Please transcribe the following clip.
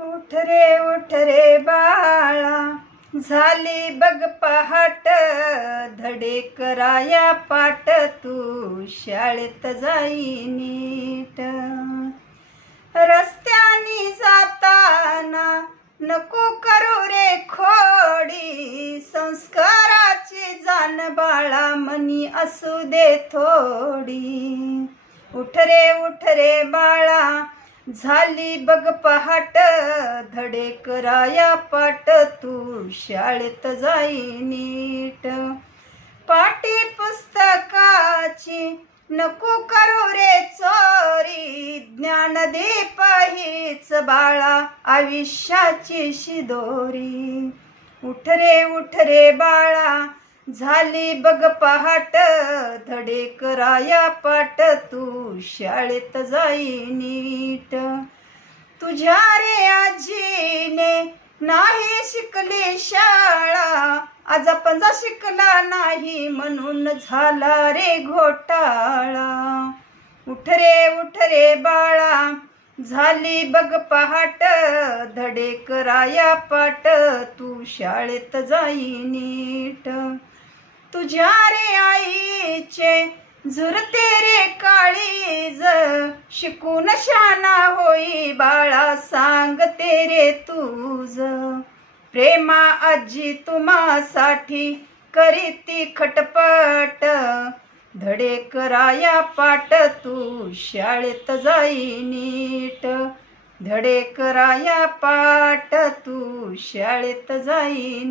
उठ रे उठ रे बाळा. झाली बघ पहाट धडे कराया पाट तू शाळेत जाई नीट. रस्त्यानी जाताना नको करू रे खोडी संस्काराची जाण बाळा मनी असू दे थोडी. उठ रे उठ रे बाळा झाली बघ पहाट धडे कराया पाट तू शाळेत जाई नीट. पाटी पुस्तकाची नको करू रे चोरी ज्ञान दे हीच बाळा आयुष्याची शिदोरी. उठ रे उठ रे बाळा झाली बघ पहाट धडे कराया पाट तू शाळेत जाई नीट. तुझ्या रे आजीने नाही शिकली शाळा आज आपण जा शिकला नाही म्हणून झाला रे घोटाळा. उठ रे उठ रे बाळा झाली बघ पहाट धडे कराया पाट तू शाळेत जाई नीट. तुझ्या रे आईचे झुरते रे काळीज शिकून शाना होई बाळा सांगते रे तुझ प्रेमा आजी तुम्हासाठी करीती खटपट धडे कराया पाट तू शाळेत जाई नीट. धडे कराया पाट तू शाळेत जाईन.